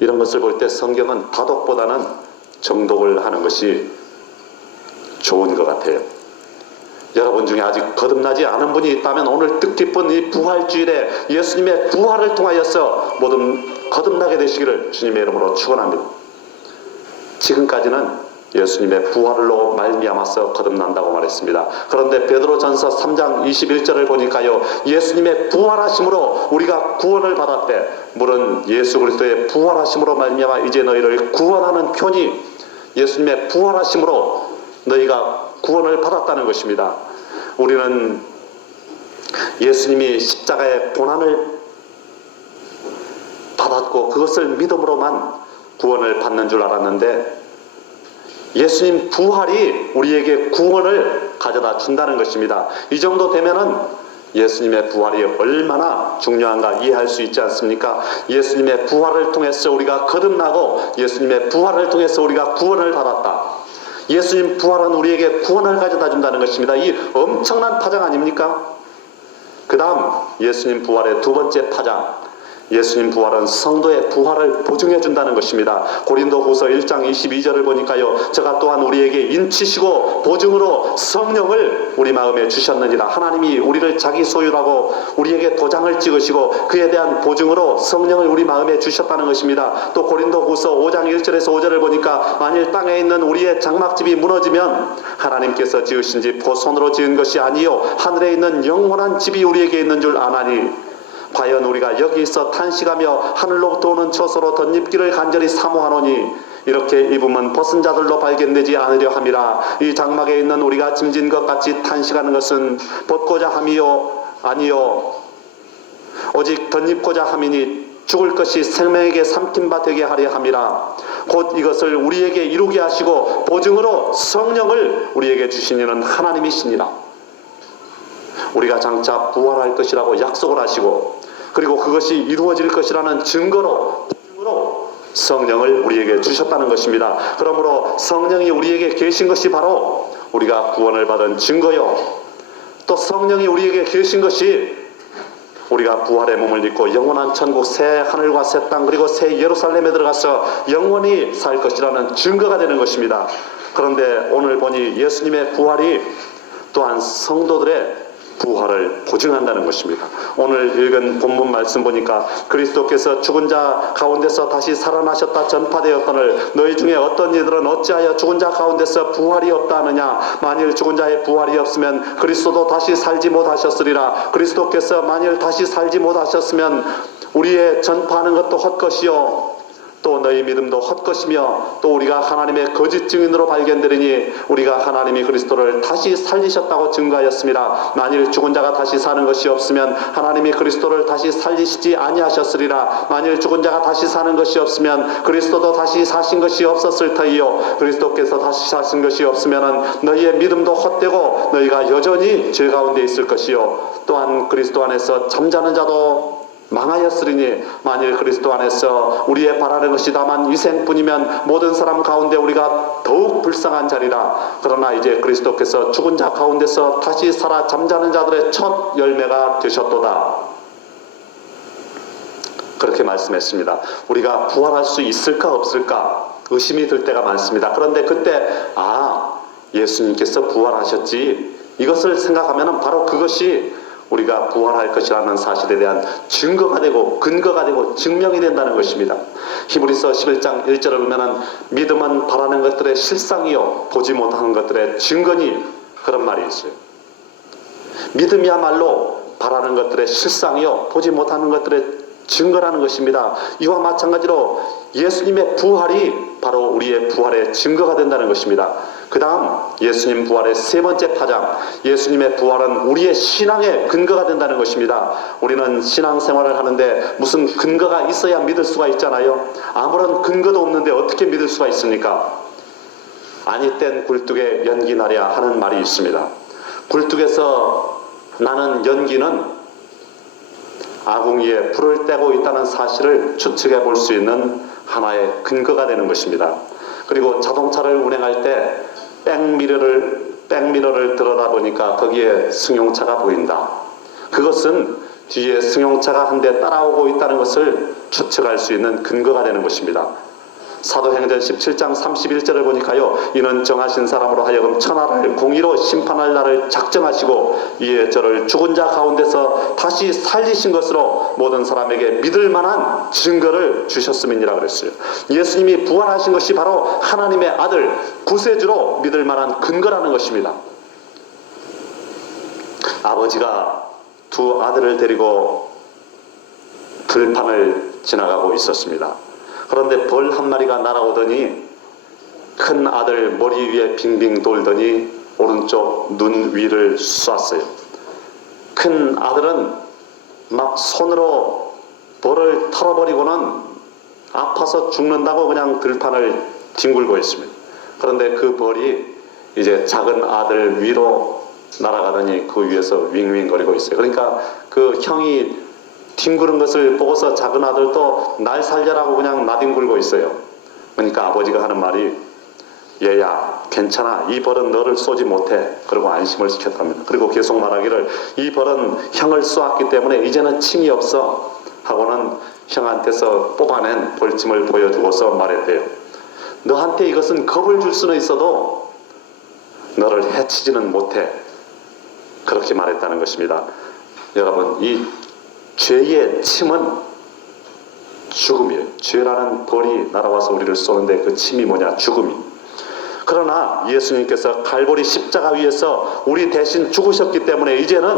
이런 것을 볼 때 성경은 다독보다는 정독을 하는 것이 좋은 것 같아요. 여러분 중에 아직 거듭나지 않은 분이 있다면 오늘 뜻깊은 이 부활주일에 예수님의 부활을 통하여서 모든 거듭나게 되시기를 주님의 이름으로 축원합니다. 지금까지는 예수님의 부활로 말미암아서 거듭난다고 말했습니다. 그런데 베드로전서 3장 21절을 보니까요. 예수님의 부활하심으로 우리가 구원을 받았대. 물은 예수 그리스도의 부활하심으로 말미암아 이제 너희를 구원하는 편이 예수님의 부활하심으로 너희가 구원을 받았다는 것입니다. 우리는 예수님이 십자가의 고난을 받았고 그것을 믿음으로만 구원을 받는 줄 알았는데 예수님 부활이 우리에게 구원을 가져다 준다는 것입니다. 이 정도 되면은 예수님의 부활이 얼마나 중요한가 이해할 수 있지 않습니까? 예수님의 부활을 통해서 우리가 거듭나고 예수님의 부활을 통해서 우리가 구원을 받았다. 예수님 부활은 우리에게 구원을 가져다 준다는 것입니다. 이 엄청난 파장 아닙니까? 그 다음 예수님 부활의 두 번째 파장 예수님 부활은 성도의 부활을 보증해 준다는 것입니다. 고린도 후서 1장 22절을 보니까요. 저가 또한 우리에게 인치시고 보증으로 성령을 우리 마음에 주셨느니라. 하나님이 우리를 자기 소유라고 우리에게 도장을 찍으시고 그에 대한 보증으로 성령을 우리 마음에 주셨다는 것입니다. 또 고린도 후서 5장 1절에서 5절을 보니까 만일 땅에 있는 우리의 장막집이 무너지면 하나님께서 지으신 집그 손으로 지은 것이 아니요 하늘에 있는 영원한 집이 우리에게 있는 줄 아나니 과연 우리가 여기서 탄식하며 하늘로부터 오는 처소로 덧입기를 간절히 사모하노니 이렇게 입으면 벗은 자들로 발견되지 않으려 함이라. 이 장막에 있는 우리가 짐진 것 같이 탄식하는 것은 벗고자 함이요 아니요? 오직 덧입고자 함이니 죽을 것이 생명에게 삼킨 바 되게 하려 함이라. 곧 이것을 우리에게 이루게 하시고 보증으로 성령을 우리에게 주시니는 하나님이시니라. 우리가 장차 부활할 것이라고 약속을 하시고 그리고 그것이 이루어질 것이라는 증거로 성령을 우리에게 주셨다는 것입니다. 그러므로 성령이 우리에게 계신 것이 바로 우리가 구원을 받은 증거요. 또 성령이 우리에게 계신 것이 우리가 부활의 몸을 입고 영원한 천국 새 하늘과 새 땅 그리고 새 예루살렘에 들어가서 영원히 살 것이라는 증거가 되는 것입니다. 그런데 오늘 보니 예수님의 부활이 또한 성도들의 부활을 보증한다는 것입니다. 오늘 읽은 본문 말씀 보니까 그리스도께서 죽은 자 가운데서 다시 살아나셨다 전파되었거늘 너희 중에 어떤 이들은 어찌하여 죽은 자 가운데서 부활이 없다 하느냐? 만일 죽은 자의 부활이 없으면 그리스도도 다시 살지 못하셨으리라. 그리스도께서 만일 다시 살지 못하셨으면 우리의 전파하는 것도 헛것이요 또 너희 믿음도 헛것이며 또 우리가 하나님의 거짓 증인으로 발견되리니 우리가 하나님이 그리스도를 다시 살리셨다고 증거하였습니다. 만일 죽은 자가 다시 사는 것이 없으면 하나님이 그리스도를 다시 살리시지 아니하셨으리라. 만일 죽은 자가 다시 사는 것이 없으면 그리스도도 다시 사신 것이 없었을 터이요. 그리스도께서 다시 사신 것이 없으면 너희의 믿음도 헛되고 너희가 여전히 죄 가운데 있을 것이요. 또한 그리스도 안에서 잠자는 자도 망하였으리니 만일 그리스도 안에서 우리의 바라는 것이 다만 위생뿐이면 모든 사람 가운데 우리가 더욱 불쌍한 자리라. 그러나 이제 그리스도께서 죽은 자 가운데서 다시 살아 잠자는 자들의 첫 열매가 되셨도다. 그렇게 말씀했습니다. 우리가 부활할 수 있을까 없을까 의심이 들 때가 많습니다. 그런데 그때 아 예수님께서 부활하셨지. 이것을 생각하면 바로 그것이 우리가 부활할 것이라는 사실에 대한 증거가 되고 근거가 되고 증명이 된다는 것입니다. 히브리서 11장 1절을 보면은 믿음은 바라는 것들의 실상이요 보지 못하는 것들의 증거니 그런 말이 있어요. 믿음이야말로 바라는 것들의 실상이요 보지 못하는 것들의 증거라는 것입니다. 이와 마찬가지로 예수님의 부활이 바로 우리의 부활의 증거가 된다는 것입니다. 그 다음 예수님 부활의 세 번째 파장 예수님의 부활은 우리의 신앙의 근거가 된다는 것입니다. 우리는 신앙생활을 하는데 무슨 근거가 있어야 믿을 수가 있잖아요. 아무런 근거도 없는데 어떻게 믿을 수가 있습니까? 아니 땐 굴뚝에 연기 나랴 하는 말이 있습니다. 굴뚝에서 나는 연기는 아궁 위에 불을 떼고 있다는 사실을 추측해 볼 수 있는 하나의 근거가 되는 것입니다. 그리고 자동차를 운행할 때 백미러를 백미러를 들여다보니까 거기에 승용차가 보인다. 그것은 뒤에 승용차가 한 대 따라오고 있다는 것을 추측할 수 있는 근거가 되는 것입니다. 사도행전 17장 31절을 보니까요. 이는 정하신 사람으로 하여금 천하를 공의로 심판할 날을 작정하시고 이에 저를 죽은 자 가운데서 다시 살리신 것으로 모든 사람에게 믿을 만한 증거를 주셨음이니라 그랬어요. 예수님이 부활하신 것이 바로 하나님의 아들 구세주로 믿을 만한 근거라는 것입니다. 아버지가 두 아들을 데리고 들판을 지나가고 있었습니다. 그런데 벌 한 마리가 날아오더니 큰 아들 머리 위에 빙빙 돌더니 오른쪽 눈 위를 쐈어요. 큰 아들은 막 손으로 벌을 털어버리고는 아파서 죽는다고 그냥 들판을 뒹굴고 있습니다. 그런데 그 벌이 이제 작은 아들 위로 날아가더니 그 위에서 윙윙거리고 있어요. 그러니까 그 형이 뒹구는 것을 보고서 작은 아들도 날 살려라고 그냥 나뒹굴고 있어요. 그러니까 아버지가 하는 말이 얘야 괜찮아 이 벌은 너를 쏘지 못해 그리고 안심을 시켰답니다. 그리고 계속 말하기를 이 벌은 형을 쏘았기 때문에 이제는 침이 없어 하고는 형한테서 뽑아낸 벌침을 보여주고서 말했대요. 너한테 이것은 겁을 줄 수는 있어도 너를 해치지는 못해 그렇게 말했다는 것입니다. 여러분 이 죄의 침은 죽음이에요. 죄라는 벌이 날아와서 우리를 쏘는데 그 침이 뭐냐? 죽음이. 그러나 예수님께서 갈보리 십자가 위에서 우리 대신 죽으셨기 때문에 이제는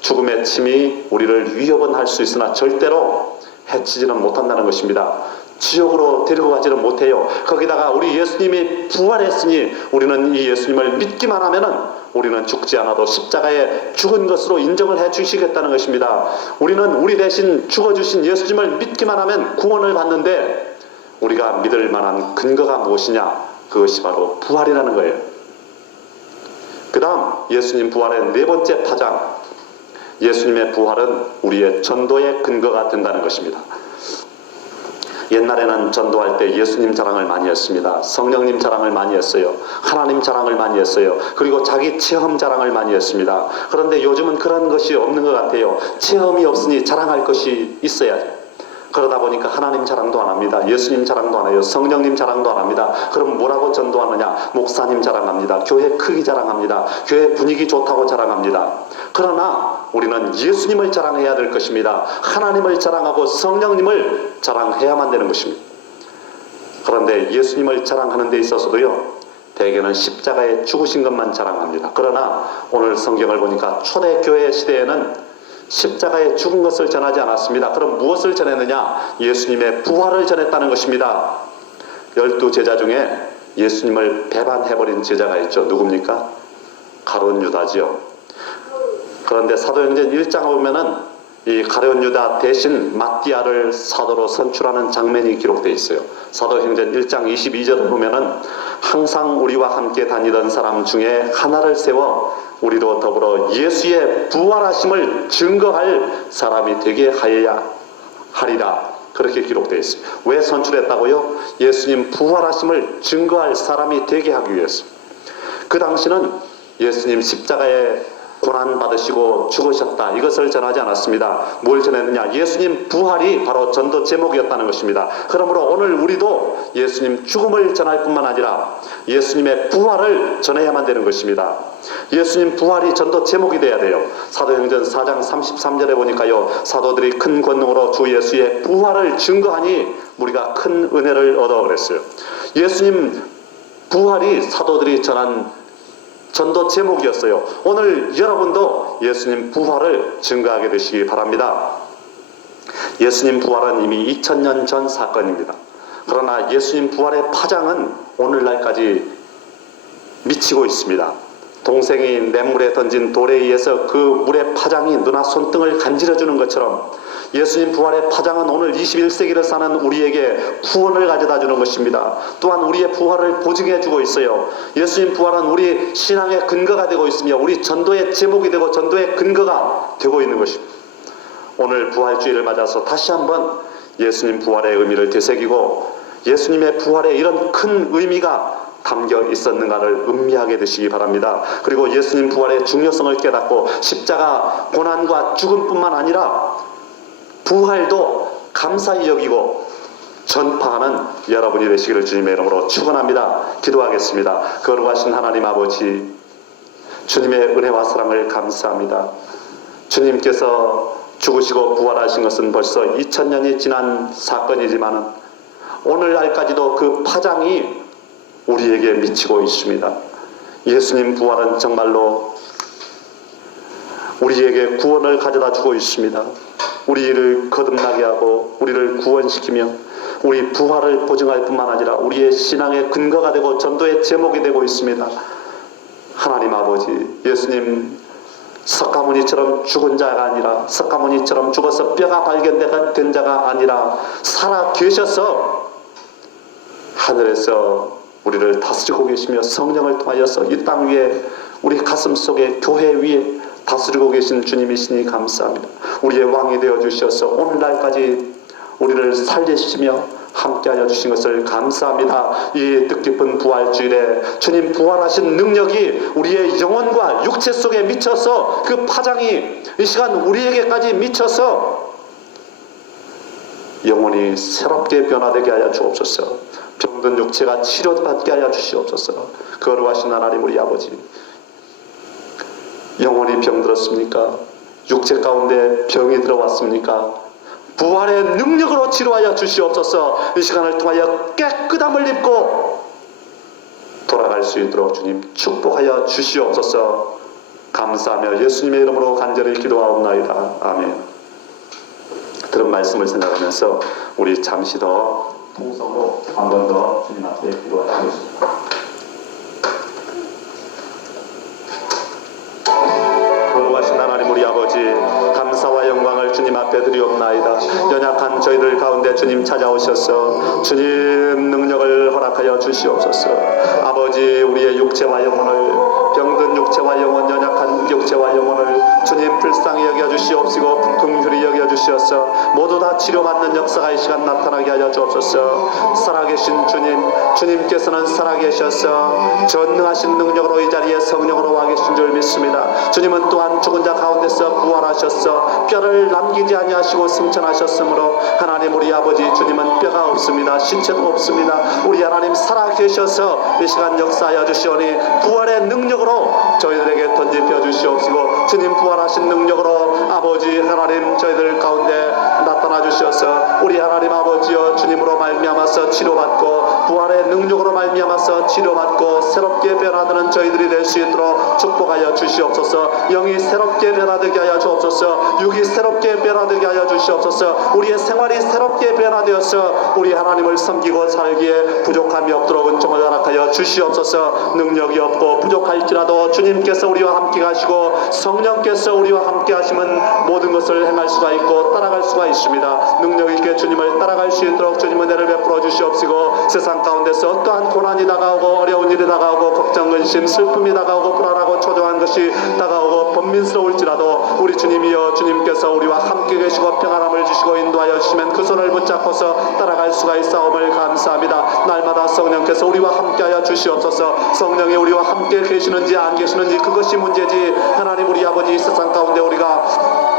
죽음의 침이 우리를 위협은 할 수 있으나 절대로 해치지는 못한다는 것입니다. 지옥으로 데리고 가지는 못해요. 거기다가 우리 예수님이 부활했으니 우리는 이 예수님을 믿기만 하면은 우리는 죽지 않아도 십자가에 죽은 것으로 인정을 해 주시겠다는 것입니다. 우리는 우리 대신 죽어주신 예수님을 믿기만 하면 구원을 받는데 우리가 믿을 만한 근거가 무엇이냐? 그것이 바로 부활이라는 거예요. 그 다음 예수님 부활의 네 번째 파장. 예수님의 부활은 우리의 전도의 근거가 된다는 것입니다. 옛날에는 전도할 때 예수님 자랑을 많이 했습니다. 성령님 자랑을 많이 했어요. 하나님 자랑을 많이 했어요. 그리고 자기 체험 자랑을 많이 했습니다. 그런데 요즘은 그런 것이 없는 것 같아요. 체험이 없으니 자랑할 것이 있어야죠. 그러다 보니까 하나님 자랑도 안 합니다. 예수님 자랑도 안 해요. 성령님 자랑도 안 합니다. 그럼 뭐라고 전도하느냐? 목사님 자랑합니다. 교회 크기 자랑합니다. 교회 분위기 좋다고 자랑합니다. 그러나 우리는 예수님을 자랑해야 될 것입니다. 하나님을 자랑하고 성령님을 자랑해야만 되는 것입니다. 그런데 예수님을 자랑하는 데 있어서도요. 대개는 십자가에 죽으신 것만 자랑합니다. 그러나 오늘 성경을 보니까 초대교회 시대에는 십자가에 죽은 것을 전하지 않았습니다. 그럼 무엇을 전했느냐? 예수님의 부활을 전했다는 것입니다. 열두 제자 중에 예수님을 배반해버린 제자가 있죠. 누굽니까? 가론 유다지요. 그런데 사도행전 1장에 보면은 이 가룟 유다 대신 마띠아를 사도로 선출하는 장면이 기록되어 있어요. 사도행전 1장 22절을 보면은 항상 우리와 함께 다니던 사람 중에 하나를 세워 우리로 더불어 예수의 부활하심을 증거할 사람이 되게 하여야 하리라. 그렇게 기록되어 있어요. 왜 선출했다고요? 예수님 부활하심을 증거할 사람이 되게 하기 위해서. 그 당시는 예수님 십자가에 고난 받으시고 죽으셨다. 이것을 전하지 않았습니다. 뭘 전했느냐? 예수님 부활이 바로 전도 제목이었다는 것입니다. 그러므로 오늘 우리도 예수님 죽음을 전할 뿐만 아니라 예수님의 부활을 전해야만 되는 것입니다. 예수님 부활이 전도 제목이 돼야 돼요. 사도행전 4장 33절에 보니까요. 사도들이 큰 권능으로 주 예수의 부활을 증거하니 우리가 큰 은혜를 얻어 그랬어요. 예수님 부활이 사도들이 전한 전도 제목이었어요. 오늘 여러분도 예수님 부활을 증거하게 되시기 바랍니다. 예수님 부활은 이미 2000년 전 사건입니다. 그러나 예수님 부활의 파장은 오늘날까지 미치고 있습니다. 동생이 냇물에 던진 돌에 의해서 그 물의 파장이 누나 손등을 간지러주는 것처럼 예수님 부활의 파장은 오늘 21세기를 사는 우리에게 구원을 가져다 주는 것입니다. 또한 우리의 부활을 보증해 주고 있어요. 예수님 부활은 우리 신앙의 근거가 되고 있으며 우리 전도의 제목이 되고 전도의 근거가 되고 있는 것입니다. 오늘 부활주의를 맞아서 다시 한번 예수님 부활의 의미를 되새기고 예수님의 부활에 이런 큰 의미가 담겨 있었는가를 음미하게 되시기 바랍니다. 그리고 예수님 부활의 중요성을 깨닫고 십자가 고난과 죽음뿐만 아니라 부활도 감사히 여기고 전파하는 여러분이 되시기를 주님의 이름으로 축원합니다. 기도하겠습니다. 거룩하신 하나님 아버지 주님의 은혜와 사랑을 감사합니다. 주님께서 죽으시고 부활하신 것은 벌써 2000년이 지난 사건이지만 오늘날까지도 그 파장이 우리에게 미치고 있습니다. 예수님 부활은 정말로 우리에게 구원을 가져다 주고 있습니다. 우리를 거듭나게 하고 우리를 구원시키며 우리 부활을 보증할 뿐만 아니라 우리의 신앙의 근거가 되고 전도의 제목이 되고 있습니다. 하나님 아버지, 예수님 석가모니처럼 죽은 자가 아니라 석가모니처럼 죽어서 뼈가 발견된 자가 아니라 살아 계셔서 하늘에서 우리를 다스리고 계시며 성령을 통하여서 이 땅 위에 우리 가슴 속에 교회 위에 다스리고 계신 주님이시니 감사합니다. 우리의 왕이 되어 주셔서 오늘날까지 우리를 살리시며 함께하여 주신 것을 감사합니다. 이 뜻깊은 부활주일에 주님 부활하신 능력이 우리의 영혼과 육체 속에 미쳐서 그 파장이 이 시간 우리에게까지 미쳐서 영혼이 새롭게 변화되게 하여 주옵소서. 병든 육체가 치료받게 하여 주시옵소서. 거룩하신 하나님 우리 아버지. 영혼이 병들었습니까? 육체 가운데 병이 들어왔습니까? 부활의 능력으로 치료하여 주시옵소서. 이 시간을 통하여 깨끗함을 입고 돌아갈 수 있도록 주님 축복하여 주시옵소서. 감사하며 예수님의 이름으로 간절히 기도하옵나이다. 아멘. 들은 말씀을 생각하면서 우리 잠시 더 통성으로 한 번 더 주님 앞에 기도하시겠습니다. 거룩하신 하나님 우리 아버지 감사와 영광을 주님 앞에 드리옵나이다 연약한 저희들 가운데 주님 찾아오셔서 주님 능력을 허락하여 주시옵소서 아버지 우리의 육체와 영혼을 육체와 영혼 연약한 육체와 영혼을 주님 불쌍히 여겨 주시옵시고 긍휼히 여겨 주시옵소서 모두 다 치료받는 역사가 이 시간 나타나게 하여 주옵소서. 살아계신 주님 주님께서는 살아계셔서 전능하신 능력으로 이 자리에 성령으로 와 계신 줄 믿습니다. 주님은 또한 죽은 자 가운데서 부활하셨어 뼈를 남 기지 아니하시고 승천하셨으므로 하나님 우리 아버지 주님은 뼈가 없습니다. 신체도 없습니다. 우리 하나님 살아계셔서 이 시간 역사하여 주시오니 부활의 능력으로 저희들에게 던집혀 주시옵시고 주님 부활하신 능력으로 아버지 하나님 저희들 가운데 나타나 주셔서 우리 하나님 아버지여 주님으로 말미암아서 치료받고 부활의 능력으로 말미암아서 치료받고 새롭게 변화되는 저희들이 될 수 있도록 축복하여 주시옵소서. 영이 새롭게 변화되게 하여 주옵소서. 육이 새롭게 변화되게 하여 주시옵소서. 우리의 생활이 새롭게 변화되어서 우리 하나님을 섬기고 살기에 부족함이 없도록 은총을 허락하여 주시옵소서. 능력이 없고 부족할지라도 주님께서 우리와 함께 가시고 성령께서 우리와 함께 하시면 모든 것을 행할 수가 있고 따라갈 수가 있습니다. 능력 있게 주님을 따라갈 수 있도록 주님 은혜를 베풀어 주시옵시고 세상 가운데서 어떠한 고난이 다가오고 어려운 일이 다가오고 걱정 근심 슬픔이 다가오고 불안하고 초조한 것이 다가오고 번민스러울지라도 우리 주님이여 주님께서 우리와 함께 계시고 평안함을 주시고 인도하여 주시면 그 손을 붙잡고서 따라갈 수가 있사옴을 감사합니다. 날마다 성령께서 우리와 함께하여 주시옵소서. 성령이 우리와 함께 계시는지 안 계시는지 그것이 문제지 하나님 우리 아버지 이 세상 가운데 우리가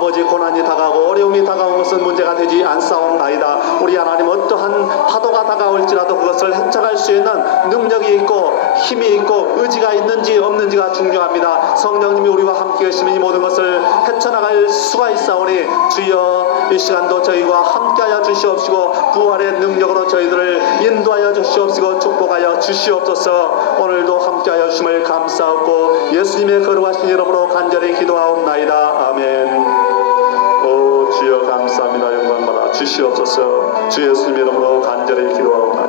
아버지 고난이 다가오고 어려움이 다가온 것은 문제가 되지 않사옵나이다. 우리 하나님 어떠한 파도가 다가올지라도 그것을 헤쳐갈 수 있는 능력이 있고 힘이 있고 의지가 있는지 없는지가 중요합니다. 성령님이 우리와 함께 계시면 이 모든 것을 헤쳐나갈 수가 있사오니 주여 이 시간도 저희와 함께하여 주시옵시고 부활의 능력으로 저희들을 인도하여 주시옵시고 축복하여 주시옵소서 오늘도 함께하여 주심을 감사하고 예수님의 거룩하신 이름으로 간절히 기도하옵나이다. 아멘. 감사합니다. 영광 받아 주시옵소서. 주 예수님 이름으로 간절히 기도하옵나이다